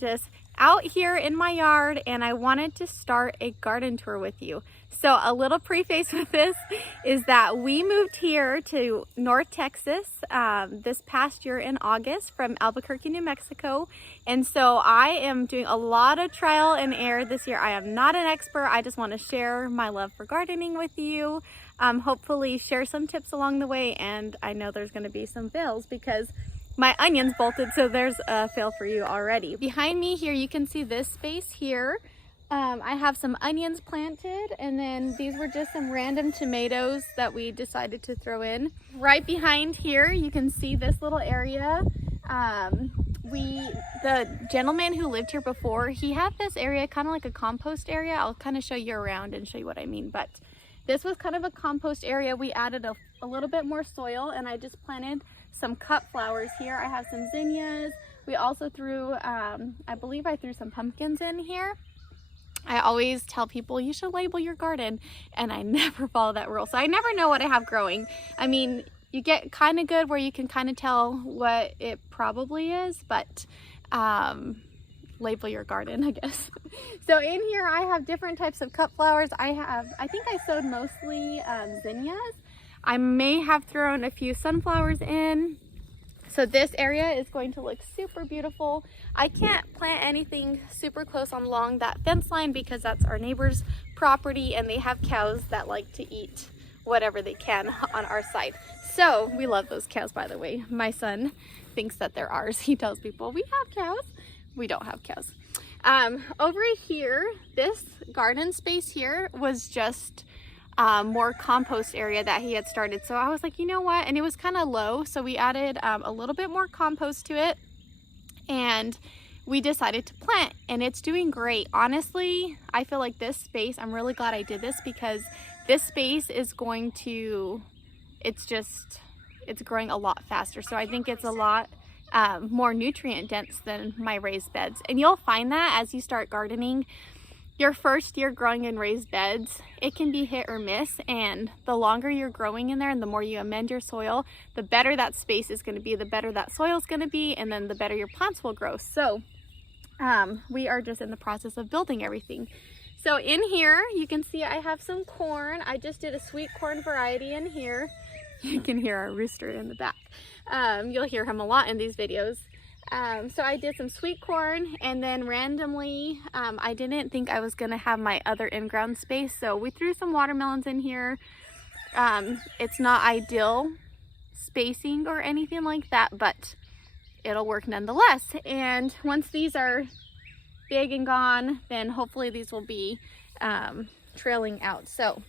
just out here in my yard, and I wanted to start a garden tour with you. So a little preface with this is that we moved here to North Texas this past year in August from Albuquerque, New Mexico. And so I am doing a lot of trial and error this year. I am not an expert. I just want to share my love for gardening with you. Hopefully share some tips along the way. And I know there's going to be some fails because my onions bolted, so there's a fail for you already. Behind me here, you can see this space here. I have some onions planted, and then these were just some random tomatoes that we decided to throw in. Right behind here, you can see this little area. The gentleman who lived here before, he had this area kind of like a compost area. I'll kind of show you around and show you what I mean, but this was kind of a compost area. We added a little bit more soil, and I just planted some cut flowers here. I have some zinnias. We also threw, I believe I threw some pumpkins in here. I always tell people you should label your garden, and I never follow that rule. So I never know what I have growing. I mean, you get kind of good where you can kind of tell what it probably is, but label your garden, I guess. So in here I have different types of cut flowers. I think I sowed mostly zinnias. I may have thrown a few sunflowers in. So this area is going to look super beautiful. I can't plant anything super close along that fence line because that's our neighbor's property, and they have cows that like to eat whatever they can on our side. So we love those cows, by the way. My son thinks that they're ours. He tells people we have cows. We don't have cows. Over here, this garden space here was just more compost area that he had started. So I was like, you know what? And it was kind of low. So we added a little bit more compost to it, and we decided to plant, and it's doing great. Honestly, I feel like this space, I'm really glad I did this because this space is going to, it's growing a lot faster. So I think it's a lot more nutrient dense than my raised beds. And you'll find that as you start gardening, your first year growing in raised beds, it can be hit or miss, and the longer you're growing in there and the more you amend your soil, the better that space is going to be, the better that soil is going to be, and then the better your plants will grow. So we are just in the process of building everything. So in here, you can see I have some corn. I just did a sweet corn variety in here. You can hear our rooster in the back. You'll hear him a lot in these videos. So I did some sweet corn, and then randomly, I didn't think I was gonna have my other in-ground space, so we threw some watermelons in here. It's not ideal spacing or anything like that, but it'll work nonetheless. And once these are big and gone, then hopefully these will be trailing out. So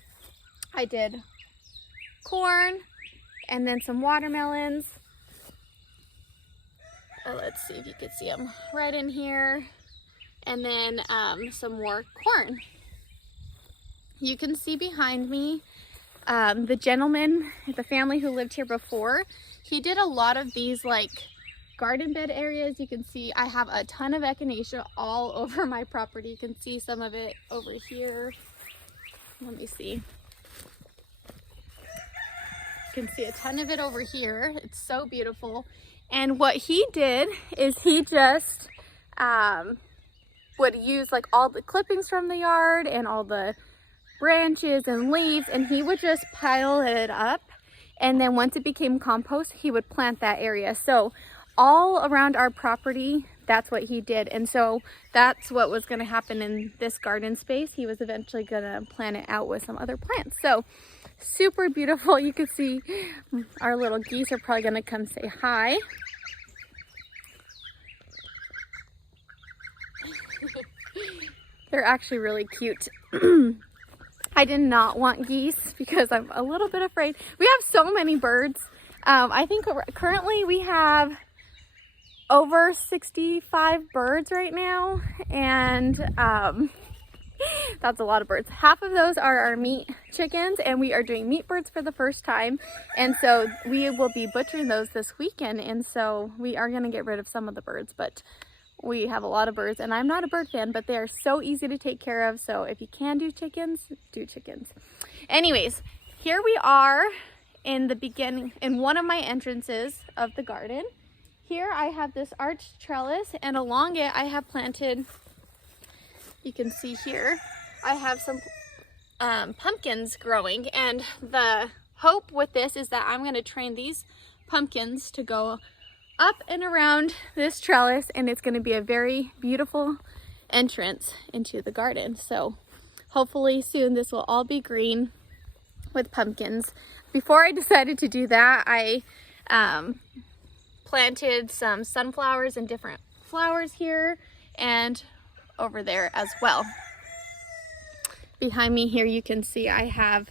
I did corn and then some watermelons. Let's see if you could see them right in here, and then some more corn. You can see behind me the gentleman, the family who lived here before, he did a lot of these like garden bed areas. You can see I have a ton of echinacea all over my property. You can see some of it over here. Let me see. You can see a ton of it over here. It's so beautiful. And what he did is he just would use like all the clippings from the yard and all the branches and leaves, and he would just pile it up. And then once it became compost, he would plant that area. So all around our property, that's what he did. And so that's what was going to happen in this garden space. He was eventually going to plant it out with some other plants. So super beautiful. You can see our little geese are probably going to come say hi. They're actually really cute. I did not want geese because I'm a little bit afraid. We have so many birds. I think currently we have over 65 birds right now, and that's a lot of birds. Half of those are our meat chickens, and we are doing meat birds for the first time, and so we will be butchering those this weekend, and so we are going to get rid of some of the birds, but we have a lot of birds, and I'm not a bird fan, but they are so easy to take care of. So if you can do chickens, do chickens. Anyways, here we are in the beginning, in one of my entrances of the garden. here I have this arched trellis, and along it I have planted, you can see here, I have some pumpkins growing, and the hope with this is that I'm going to train these pumpkins to go up and around this trellis, and it's going to be a very beautiful entrance into the garden. So hopefully soon this will all be green with pumpkins. Before I decided to do that, I planted some sunflowers and different flowers here and over there as well. Behind me here you can see I have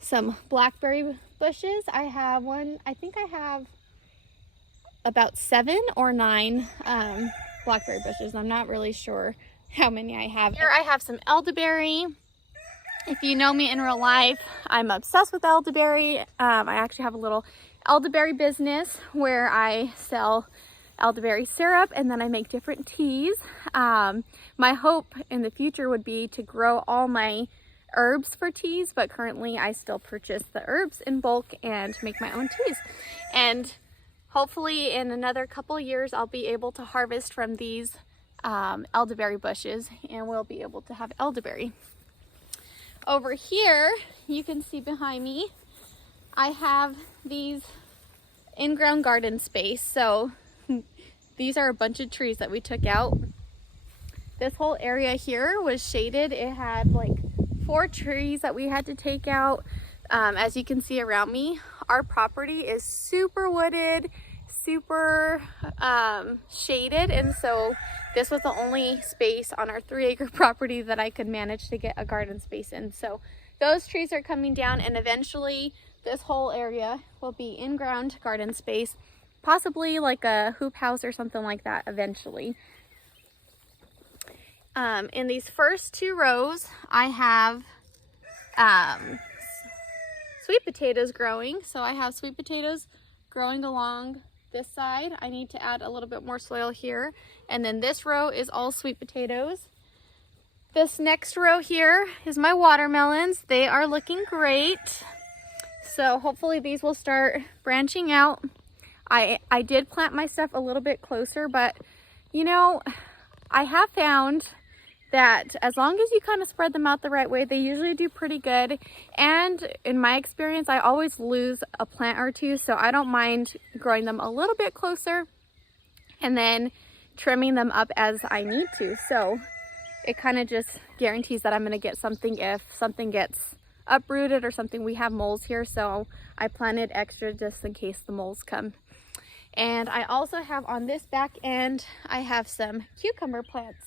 some blackberry bushes. I have one, I think I have about 7 or 9 blackberry bushes. I'm not really sure how many I have. Here I have some elderberry. If you know me in real life, I'm obsessed with elderberry. I actually have a little elderberry business where I sell elderberry syrup and then I make different teas. My hope in the future would be to grow all my herbs for teas, but currently I still purchase the herbs in bulk and make my own teas. And hopefully in another couple years I'll be able to harvest from these elderberry bushes and we'll be able to have elderberry. Over here you can see behind me I have these in-ground garden space. So these are a bunch of trees that we took out. This whole area here was shaded. It had like 4 trees that we had to take out. As you can see around me, our property is super wooded, super shaded, and so this was the only space on our 3-acre property that I could manage to get a garden space in. So those trees are coming down, and eventually this whole area will be in-ground garden space, possibly like a hoop house or something like that eventually. In these first 2 rows, I have sweet potatoes growing. So I have sweet potatoes growing along this side. I need to add a little bit more soil here. And then this row is all sweet potatoes. This next row here is my watermelons. They are looking great. So hopefully these will start branching out. I did plant my stuff a little bit closer, but you know, I have found that as long as you kind of spread them out the right way, they usually do pretty good. And in my experience, I always lose a plant or 2, so I don't mind growing them a little bit closer and then trimming them up as I need to. So it kind of just guarantees that I'm going to get something if something gets uprooted or something. We have moles here, so I planted extra just in case the moles come. And I also have on this back end, I have some cucumber plants.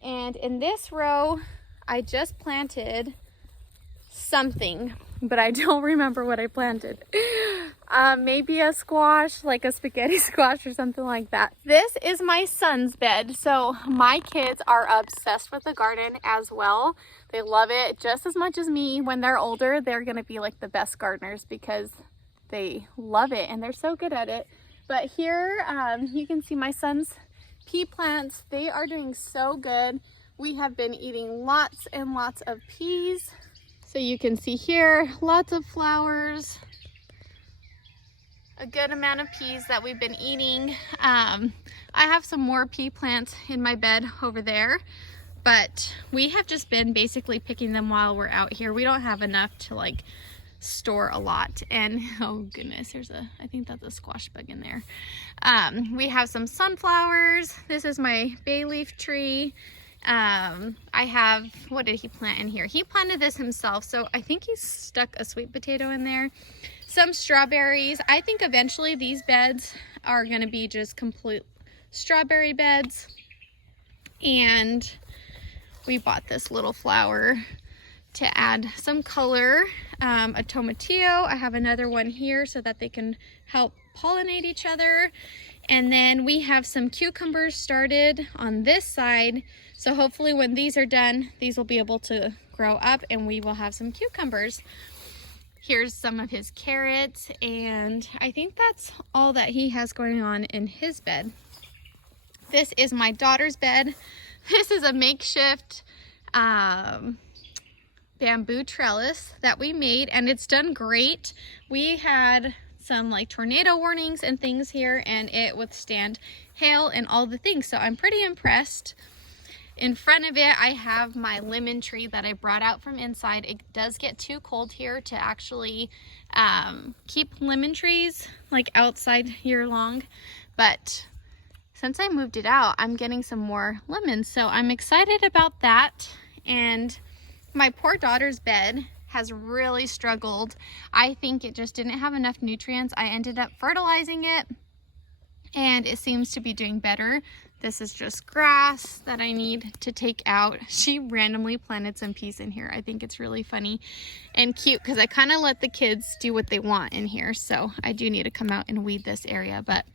And in this row, I just planted something, but I don't remember what I planted. Maybe a squash, like a spaghetti squash or something like that. This is my son's bed. So my kids are obsessed with the garden as well. They love it just as much as me. When they're older, they're gonna be like the best gardeners because they love it and they're so good at it. But here you can see my son's pea plants. They are doing so good. We have been eating lots and lots of peas. So you can see here, lots of flowers, a good amount of peas that we've been eating. I have some more pea plants in my bed over there, but we have just been basically picking them while we're out here. We don't have enough to like store a lot. And oh goodness, I think that's a squash bug in there. We have some sunflowers. This is my bay leaf tree. I have, what did he plant in here? He planted this himself, so I think he stuck a sweet potato in there. Some strawberries. I think eventually these beds are going to be just complete strawberry beds. And we bought this little flower to add some color. A tomatillo. I have another one here so that they can help pollinate each other. And then we have some cucumbers started on this side. So hopefully when these are done, these will be able to grow up and we will have some cucumbers. Here's some of his carrots, and I think that's all that he has going on in his bed. This is my daughter's bed. This is a makeshift bamboo trellis that we made, and it's done great. We had some like tornado warnings and things here, and it withstand hail and all the things. So I'm pretty impressed. In front of it, I have my lemon tree that I brought out from inside. It does get too cold here to actually keep lemon trees like outside year long, but since I moved it out, I'm getting some more lemons, so I'm excited about that. And my poor daughter's bed has really struggled. I think it just didn't have enough nutrients. I ended up fertilizing it, and it seems to be doing better. This is just grass that I need to take out. She randomly planted some peas in here. I think it's really funny and cute because I kind of let the kids do what they want in here. So I do need to come out and weed this area. But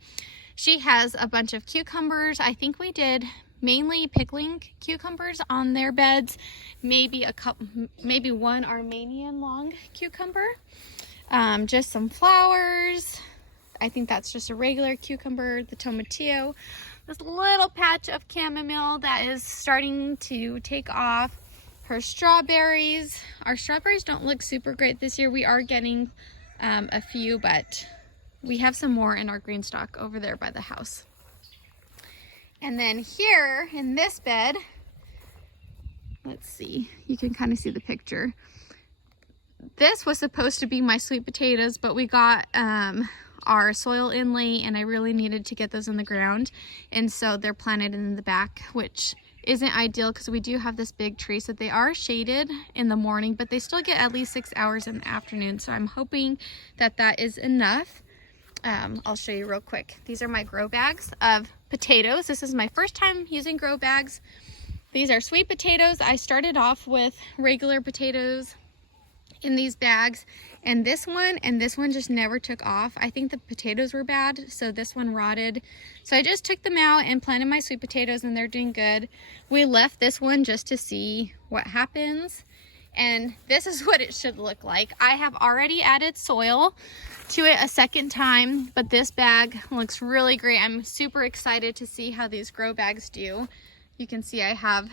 she has a bunch of cucumbers. I think we did mainly pickling cucumbers on their beds. Maybe a couple, maybe one Armenian long cucumber. Just some flowers. I think that's just a regular cucumber, the tomatillo. This little patch of chamomile that is starting to take off. Her strawberries. Our strawberries don't look super great this year. We are getting a few, but we have some more in our green stock over there by the house. And then here in this bed, let's see, you can kind of see the picture. This was supposed to be my sweet potatoes, but we got our soil inlay, and I really needed to get those in the ground, and so they're planted in the back, which isn't ideal because we do have this big tree, so they are shaded in the morning, but they still get at least 6 hours in the afternoon, so I'm hoping that that is enough. I'll show you real quick. These are my grow bags of potatoes. This is my first time using grow bags. These are sweet potatoes. I started off with regular potatoes in these bags, and this one just never took off. I think the potatoes were bad, so this one rotted. So I just took them out and planted my sweet potatoes, and they're doing good. We left this one just to see what happens, and this is what it should look like. I have already added soil to it a second time, but this bag looks really great. I'm super excited to see how these grow bags do. You can see I have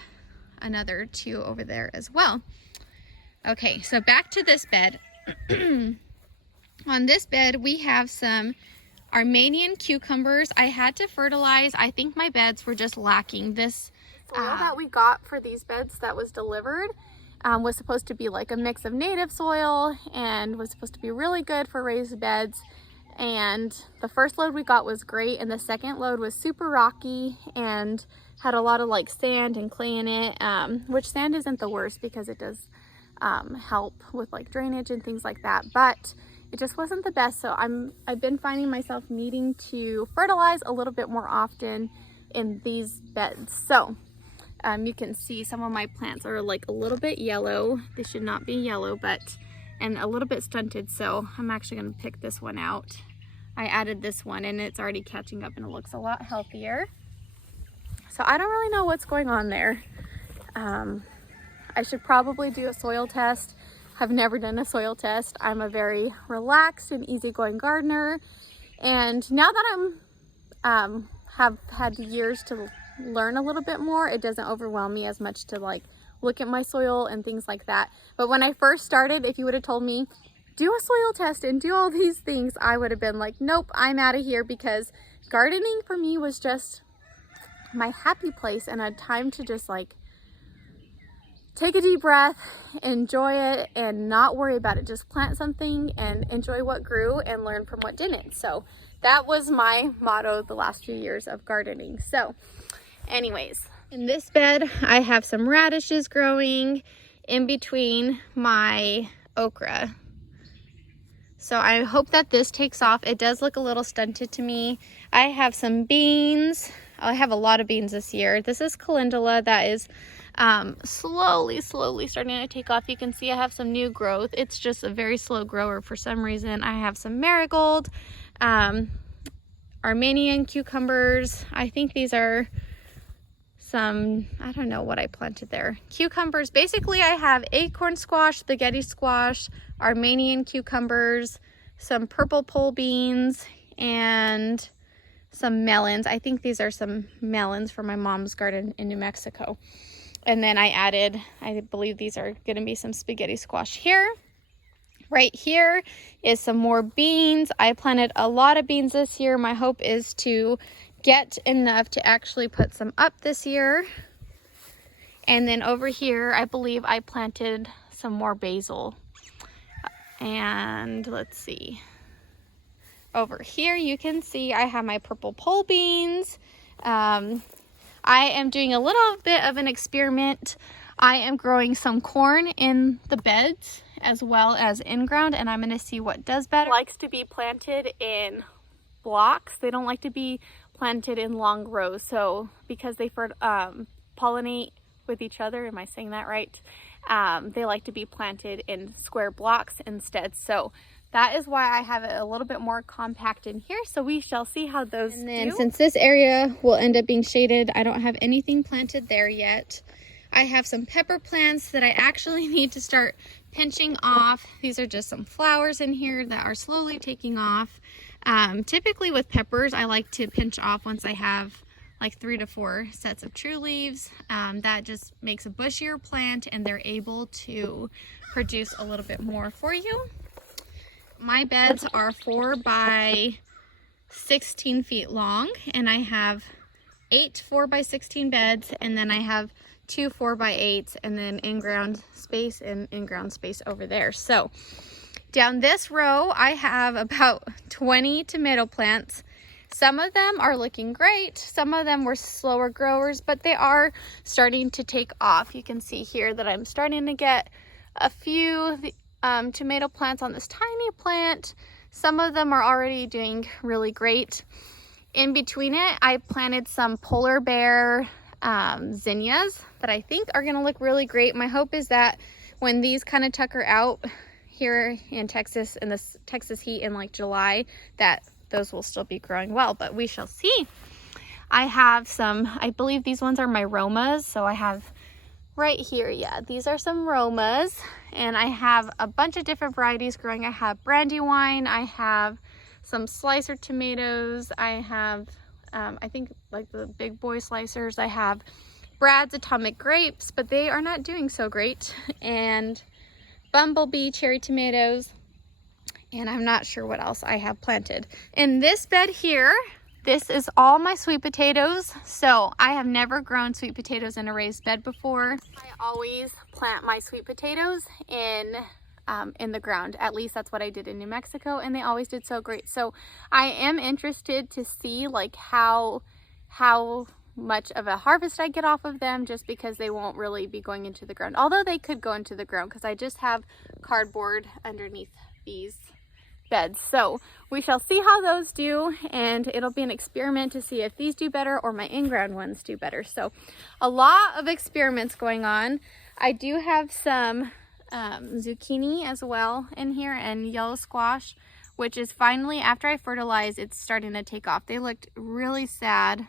another 2 over there as well. Okay, so back to this bed. On this bed, we have some Armenian cucumbers. I had to fertilize. I think my beds were just lacking. This soil that we got for these beds that was delivered was supposed to be like a mix of native soil and was supposed to be really good for raised beds. And the first load we got was great, and the second load was super rocky and had a lot of like sand and clay in it, which sand isn't the worst because it does help with like drainage and things like that, but it just wasn't the best. So I've been finding myself needing to fertilize a little bit more often in these beds. So you can see some of my plants are like a little bit yellow. They should not be yellow, and a little bit stunted. So I'm actually going to pick this one out. I added this one and it's already catching up and it looks a lot healthier. So I don't really know what's going on there. I should probably do a soil test. I've never done a soil test. I'm a very relaxed and easygoing gardener. And now that I'm have had years to learn a little bit more, it doesn't overwhelm me as much to like look at my soil and things like that. But when I first started, if you would have told me, do a soil test and do all these things, I would have been like, nope, I'm out of here, because gardening for me was just my happy place and a time to just like take a deep breath, enjoy it, and not worry about it. Just plant something and enjoy what grew and learn from what didn't. So that was my motto the last few years of gardening. So anyways, in this bed, I have some radishes growing in between my okra. So I hope that this takes off. It does look a little stunted to me. I have some beans. I have a lot of beans this year. This is calendula that is slowly starting to take off. You can see I have some new growth. It's just a very slow grower for some reason. I have some marigold, Armenian cucumbers. I think these are some, I don't know what I planted there. Cucumbers. Basically, I have acorn squash, spaghetti squash, Armenian cucumbers, some purple pole beans, and some melons. I think these are some melons from my mom's garden in New Mexico. And then I added, I believe these are going to be some spaghetti squash here. Right here is some more beans. I planted a lot of beans this year. My hope is to get enough to actually put some up this year. And then over here, I believe I planted some more basil. And let's see. Over here, you can see I have my purple pole beans. I am doing a little bit of an experiment. I am growing some corn in the beds as well as in ground, and I'm going to see what does better. It likes to be planted in blocks. They don't like to be planted in long rows. So because they pollinate with each other, am I saying that right? They like to be planted in square blocks instead. So that is why I have it a little bit more compact in here. So we shall see how those do. And then since this area will end up being shaded, I don't have anything planted there yet. I have some pepper plants that I actually need to start pinching off. These are just some flowers in here that are slowly taking off. Typically with peppers, I like to pinch off once I have like 3 to 4 sets of true leaves. That just makes a bushier plant and they're able to produce a little bit more for you. My beds are 4 by 16 feet long, and I have 8 4 by 16 beds, and then I have 2 4 by 8s, and then in-ground space and in-ground space over there. So down this row, I have about 20 tomato plants. Some of them are looking great. Some of them were slower growers, but they are starting to take off. You can see here that I'm starting to get a few tomato plants on this tiny plant. Some of them are already doing really great. In between it, I planted some polar bear zinnias that I think are going to look really great. My hope is that when these kind of tucker out here in Texas, in this Texas heat in like July, that those will still be growing well, but we shall see. I have some, I believe these ones are my Romas. So I have right here, yeah, these are some Romas, and I have a bunch of different varieties growing. I have Brandywine, I have some slicer tomatoes, I have I think like the big boy slicers, I have Brad's Atomic Grapes, but they are not doing so great, and Bumblebee cherry tomatoes, and I'm not sure what else I have planted. In this bed here, this is all my sweet potatoes. So I have never grown sweet potatoes in a raised bed before. I always plant my sweet potatoes in the ground. At least that's what I did in New Mexico, and they always did so great. So I am interested to see like how much of a harvest I get off of them, just because they won't really be going into the ground. Although they could go into the ground because I just have cardboard underneath these beds. So we shall see how those do, and it'll be an experiment to see if these do better or my in-ground ones do better. So a lot of experiments going on. I do have some zucchini as well in here, and yellow squash, which is finally, after I fertilize, it's starting to take off. They looked really sad.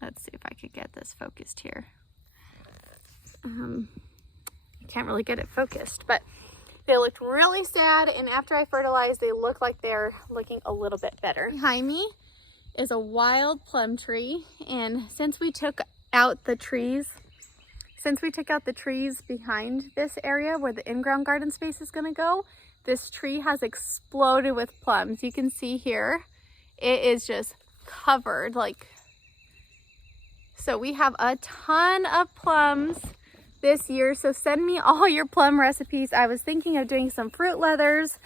Let's see if I could get this focused here. Can't really get it focused, but they looked really sad, and after I fertilized, they look like they're looking a little bit better. Behind me is a wild plum tree, and since we took out the trees behind this area where the in-ground garden space is going to go, this tree has exploded with plums. You can see here, it is just covered, like, so we have a ton of plums this year. So send me all your plum recipes. I was thinking of doing some fruit leathers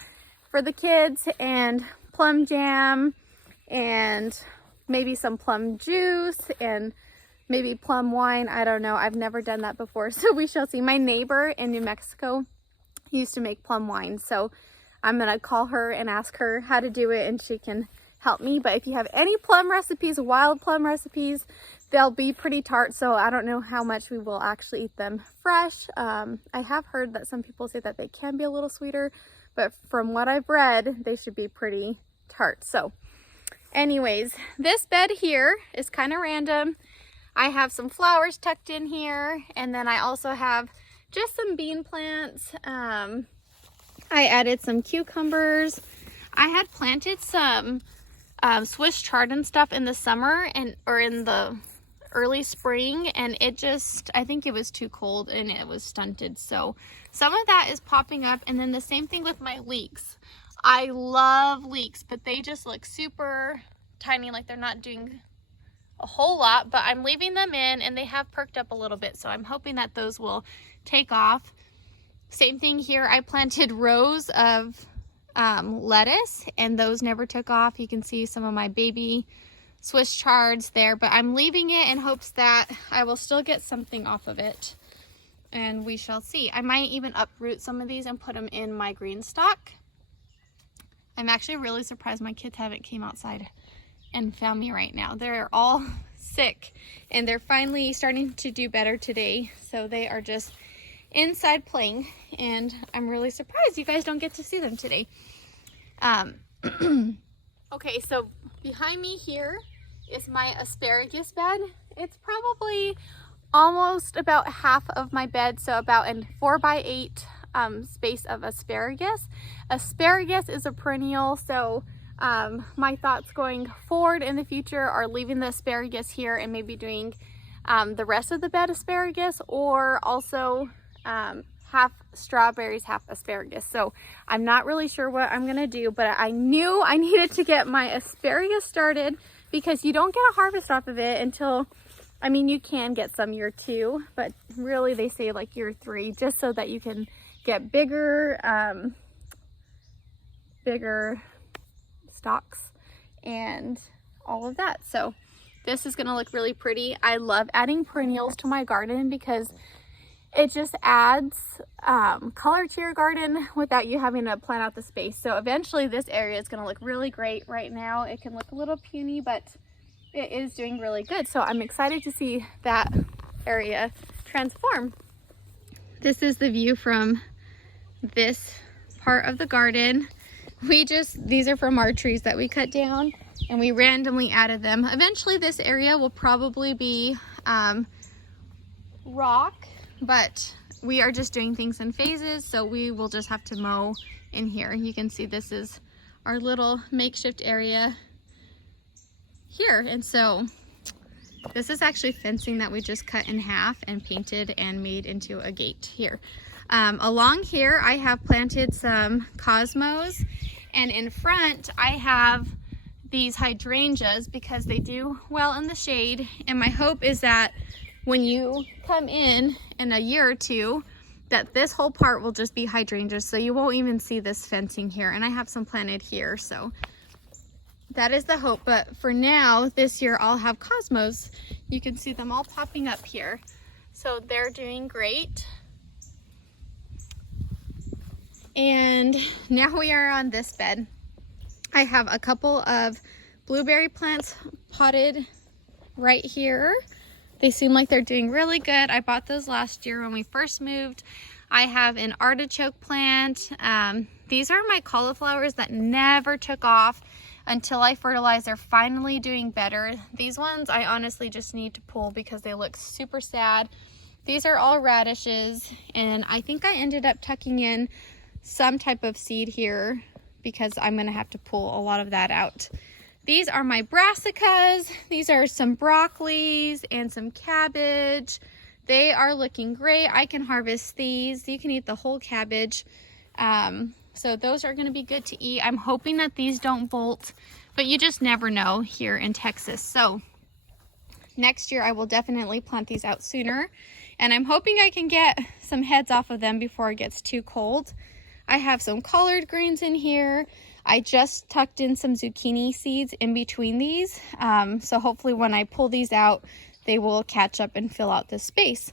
for the kids, and plum jam, and maybe some plum juice, and maybe plum wine. I don't know. I've never done that before, so we shall see. My neighbor in New Mexico used to make plum wine, so I'm gonna call her and ask her how to do it, and she can help me. But if you have any plum recipes, wild plum recipes, they'll be pretty tart, so I don't know how much we will actually eat them fresh. I have heard that some people say that they can be a little sweeter, but from what I've read, they should be pretty tart. So anyways, this bed here is kind of random. I have some flowers tucked in here, and then I also have just some bean plants. I added some cucumbers. I had planted some Swiss chard and stuff in the summer, or in the early spring, and it just, I think it was too cold and it was stunted. So some of that is popping up. And then the same thing with my leeks. I love leeks, but they just look super tiny, like they're not doing a whole lot, but I'm leaving them in and they have perked up a little bit. So I'm hoping that those will take off. Same thing here. I planted rows of lettuce and those never took off. You can see some of my baby Swiss chards there, but I'm leaving it in hopes that I will still get something off of it, and we shall see. I might even uproot some of these and put them in my green stock. I'm actually really surprised my kids haven't came outside and found me right now. They're all sick and they're finally starting to do better today, so they are just inside playing, and I'm really surprised you guys don't get to see them today. Okay, so behind me here is my asparagus bed. It's probably almost about half of my bed, so about a 4x8 space of asparagus. Asparagus is a perennial, so my thoughts going forward in the future are leaving the asparagus here and maybe doing the rest of the bed asparagus, or also half strawberries, half asparagus. So I'm not really sure what I'm gonna do, but I knew I needed to get my asparagus started because you don't get a harvest off of it until, I mean, you can get some year 2, but really they say like year 3, just so that you can get bigger stalks and all of that. So this is gonna look really pretty. I love adding perennials to my garden because it just adds color to your garden without you having to plan out the space. So eventually this area is going to look really great. Right now it can look a little puny, but it is doing really good. So I'm excited to see that area transform. This is the view from this part of the garden. These are from our trees that we cut down and we randomly added them. Eventually this area will probably be rock, but we are just doing things in phases, so we will just have to mow in here. You can see this is our little makeshift area here, and so this is actually fencing that we just cut in half and painted and made into a gate here. Along here I have planted some cosmos, and in front I have these hydrangeas because they do well in the shade, and my hope is that when you come in a year or 2, that this whole part will just be hydrangeas, so you won't even see this fencing here. And I have some planted here, so that is the hope. But for now, this year I'll have cosmos. You can see them all popping up here, so they're doing great. And now we are on this bed. I have a couple of blueberry plants potted right here. They seem like they're doing really good. I bought those last year when we first moved. I have an artichoke plant. These are my cauliflowers that never took off until I fertilized. They're finally doing better. These ones I honestly just need to pull because they look super sad. These are all radishes, and I think I ended up tucking in some type of seed here because I'm gonna have to pull a lot of that out. These are my brassicas. These are some broccolis and some cabbage. They are looking great. I can harvest these. You can eat the whole cabbage. So those are gonna be good to eat. I'm hoping that these don't bolt, but you just never know here in Texas. So next year I will definitely plant these out sooner, and I'm hoping I can get some heads off of them before it gets too cold. I have some collard greens in here. I just tucked in some zucchini seeds in between these. So hopefully when I pull these out, they will catch up and fill out this space.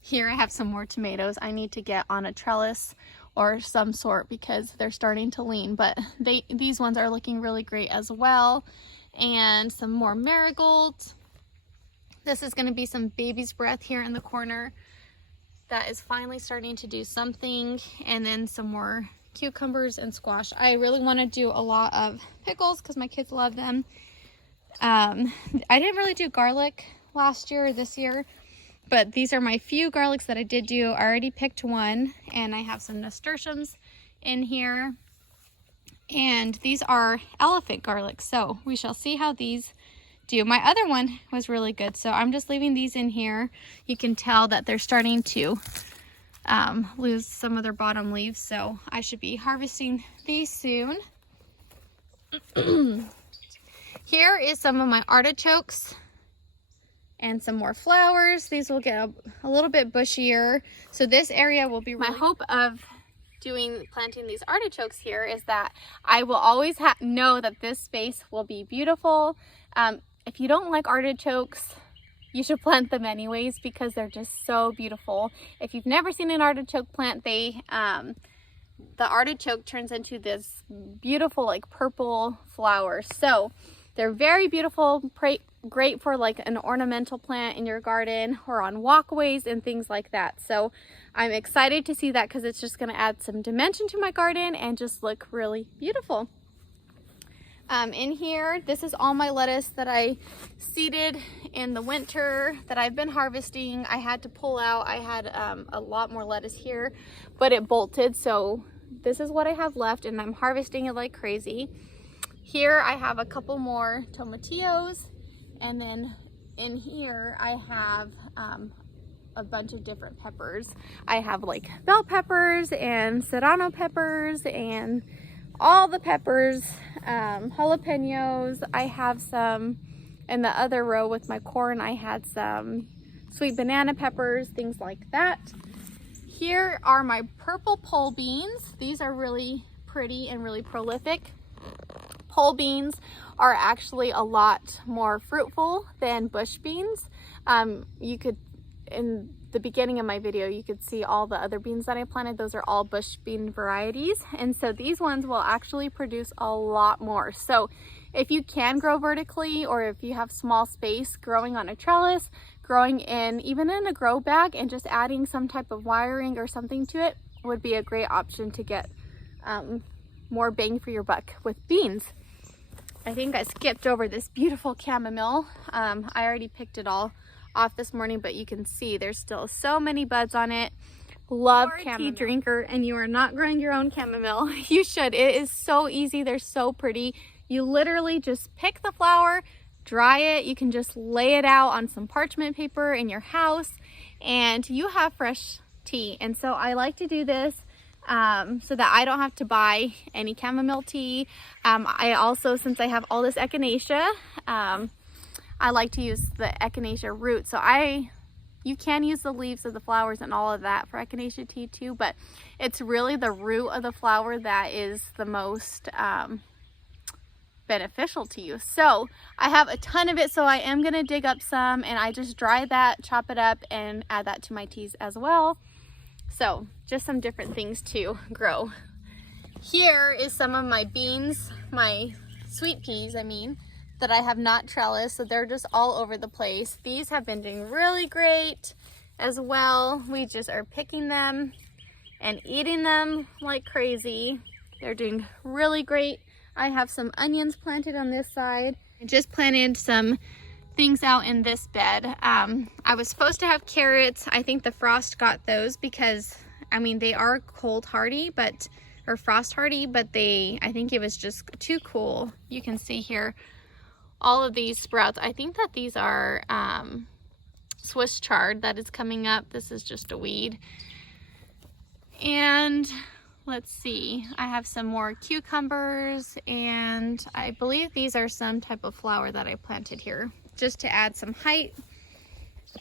Here I have some more tomatoes I need to get on a trellis or some sort because they're starting to lean, but these ones are looking really great as well. And some more marigolds. This is gonna be some baby's breath here in the corner that is finally starting to do something. And then some more cucumbers and squash. I really want to do a lot of pickles because my kids love them. I didn't really do garlic last year or this year, but these are my few garlics that I did do. I already picked one, and I have some nasturtiums in here, and these are elephant garlics, so we shall see how these do. My other one was really good, so I'm just leaving these in here. You can tell that they're starting to lose some of their bottom leaves, so I should be harvesting these soon. Here is some of my artichokes and some more flowers. These will get a little bit bushier, so this area will be really... My hope of planting these artichokes here is that I will always know that this space will be beautiful. If you don't like artichokes, you should plant them anyways because they're just so beautiful. If you've never seen an artichoke plant, the artichoke turns into this beautiful like purple flower. So they're very beautiful, great for like an ornamental plant in your garden or on walkways and things like that. So I'm excited to see that because it's just going to add some dimension to my garden and just look really beautiful. In here, this is all my lettuce that I seeded in the winter that I've been harvesting. I had to pull out. I had a lot more lettuce here, but it bolted. So this is what I have left and I'm harvesting it like crazy. Here I have a couple more tomatillos, and then in here I have a bunch of different peppers. I have like bell peppers and serrano peppers and all the peppers, jalapenos. I have some in the other row with my corn. I had some sweet banana peppers, things like that. Here are my purple pole beans. These are really pretty and really prolific. Pole beans are actually a lot more fruitful than bush beans. You could, in the beginning of my video, you could see all the other beans that I planted. Those are all bush bean varieties. And so these ones will actually produce a lot more. So if you can grow vertically, or if you have small space growing on a trellis, growing even in a grow bag and just adding some type of wiring or something to it would be a great option to get more bang for your buck with beans. I think I skipped over this beautiful chamomile. I already picked it all off this morning, but you can see there's still so many buds on it. Love chamomile. Tea drinker and you are not growing your own chamomile, you should. It is so easy. They're so pretty. You literally just pick the flower, dry it. You can just lay it out on some parchment paper in your house and you have fresh tea. And so I like to do this so that I don't have to buy any chamomile tea. I also, since I have all this echinacea, I like to use the echinacea root. So you can use the leaves of the flowers and all of that for echinacea tea too, but it's really the root of the flower that is the most beneficial to you. So I have a ton of it, so I am going to dig up some and I just dry that, chop it up, and add that to my teas as well. So just some different things to grow. Here is some of my beans, my sweet peas, that I have not trellised, so they're just all over the place. These have been doing really great as well. We just are picking them and eating them like crazy. They're doing really great. I have some onions planted on this side. I just planted some things out in this bed. I was supposed to have carrots. I think the frost got those because, they are cold hardy, or frost hardy, but I think it was just too cool. You can see here all of these sprouts. I think that these are Swiss chard that is coming up. This is just a weed. And let's see, I have some more cucumbers, and I believe these are some type of flower that I planted here just to add some height.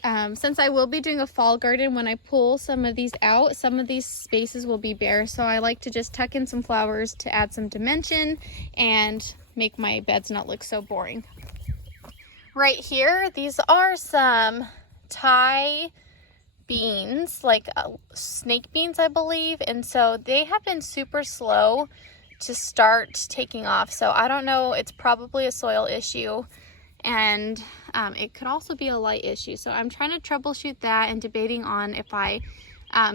Since I will be doing a fall garden, when I pull some of these out, some of these spaces will be bare, so I like to just tuck in some flowers to add some dimension and make my beds not look so boring. Right here, these are some Thai beans, like snake beans, I believe, and so they have been super slow to start taking off. So I don't know, it's probably a soil issue, and it could also be a light issue. So I'm trying to troubleshoot that and debating on if I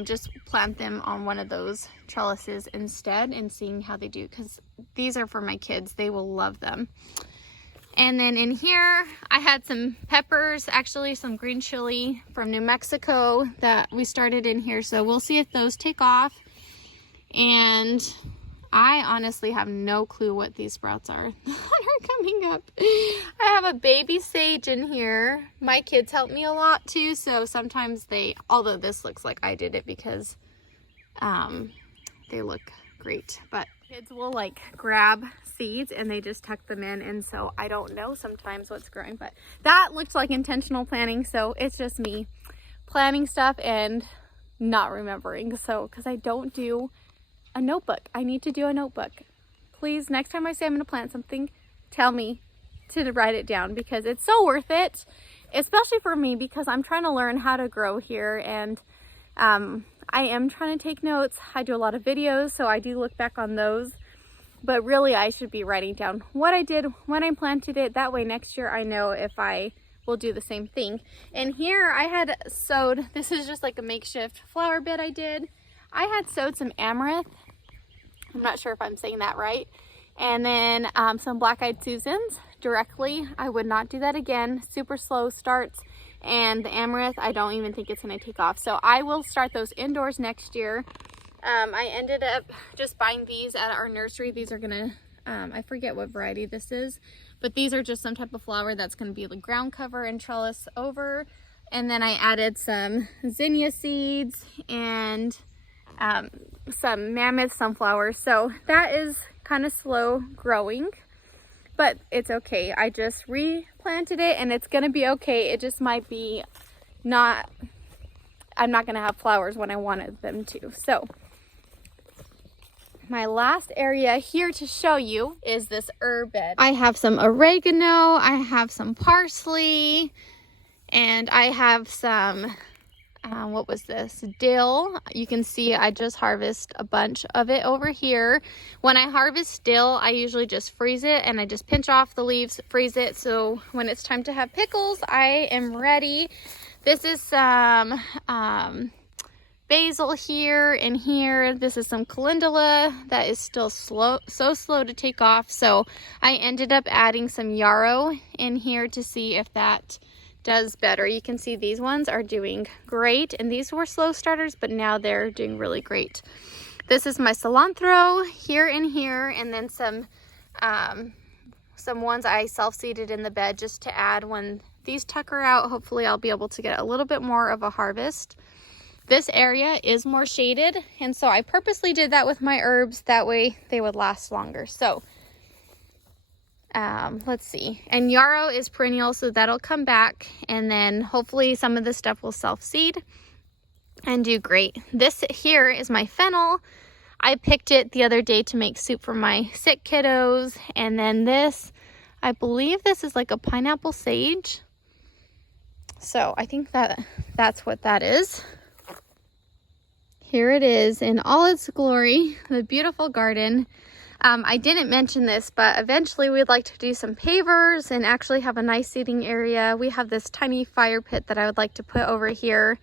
just plant them on one of those trellises instead and seeing how they do, because these are for my kids. They will love them. And then in here I had some peppers, actually some green chili from New Mexico that we started in here, so we'll see if those take off. And I honestly have no clue what these sprouts are. They're coming up. I have a baby sage in here. My kids help me a lot too, so sometimes although this looks like I did it because they look great, but kids will like grab seeds and they just tuck them in, and so I don't know sometimes what's growing, but that looks like intentional planting, so it's just me planning stuff and not remembering. So because I don't do a notebook, I need to do a notebook. Please, next time I say I'm going to plant something, tell me to write it down, because it's so worth it, especially for me, because I'm trying to learn how to grow here, and I am trying to take notes. I do a lot of videos, so I do look back on those, but really I should be writing down what I did when I planted it. That way next year I know if I will do the same thing. And here I had sowed, this is just like a makeshift flower bed I did. I had sowed some amaranth. I'm not sure if I'm saying that right. And then some black-eyed Susans directly. I would not do that again. Super slow starts. And the amaranth, I don't even think it's going to take off. So I will start those indoors next year. I ended up just buying these at our nursery. These are going to, I forget what variety this is, but these are just some type of flower that's going to be the ground cover and trellis over. And then I added some zinnia seeds and some mammoth sunflowers. So that is kind of slow growing, but it's okay. I just replanted it and it's gonna be okay. It just might be I'm not gonna have flowers when I wanted them to. So my last area here to show you is this herb bed. I have some oregano, I have some parsley, and I have some what was this? Dill. You can see I just harvest a bunch of it over here. When I harvest dill, I usually just freeze it and I just pinch off the leaves, freeze it. So when it's time to have pickles, I am ready. This is some basil here and here. This is some calendula that is still so slow to take off. So I ended up adding some yarrow in here to see if that does better. You can see these ones are doing great, and these were slow starters, but now they're doing really great. This is my cilantro here and here, and then some ones I self-seeded in the bed just to add when these tucker out. Hopefully I'll be able to get a little bit more of a harvest. This area is more shaded, and so I purposely did that with my herbs, that way they would last longer. So let's see, and yarrow is perennial, so that'll come back, and then hopefully some of this stuff will self-seed and do great. This here is my fennel. I picked it the other day to make soup for my sick kiddos. And then this, I believe this is like a pineapple sage, so I think that's what that is. Here it is in all its glory, the beautiful garden. I didn't mention this, but eventually we'd like to do some pavers and actually have a nice seating area. We have this tiny fire pit that I would like to put over here.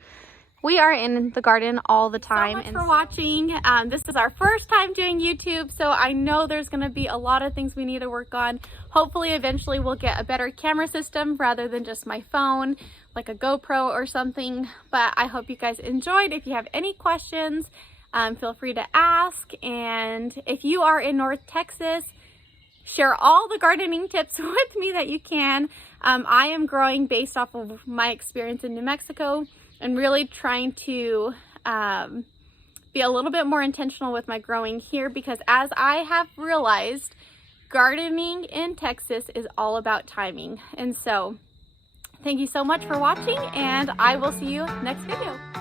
We are in the garden all the time. So much for watching. This is our first time doing YouTube, so I know there's going to be a lot of things we need to work on. Hopefully eventually we'll get a better camera system rather than just my phone, like a GoPro or something. But I hope you guys enjoyed. If you have any questions, feel free to ask. And if you are in North Texas, share all the gardening tips with me that you can. I am growing based off of my experience in New Mexico and really trying to be a little bit more intentional with my growing here, because as I have realized, gardening in Texas is all about timing. And so thank you so much for watching, and I will see you next video.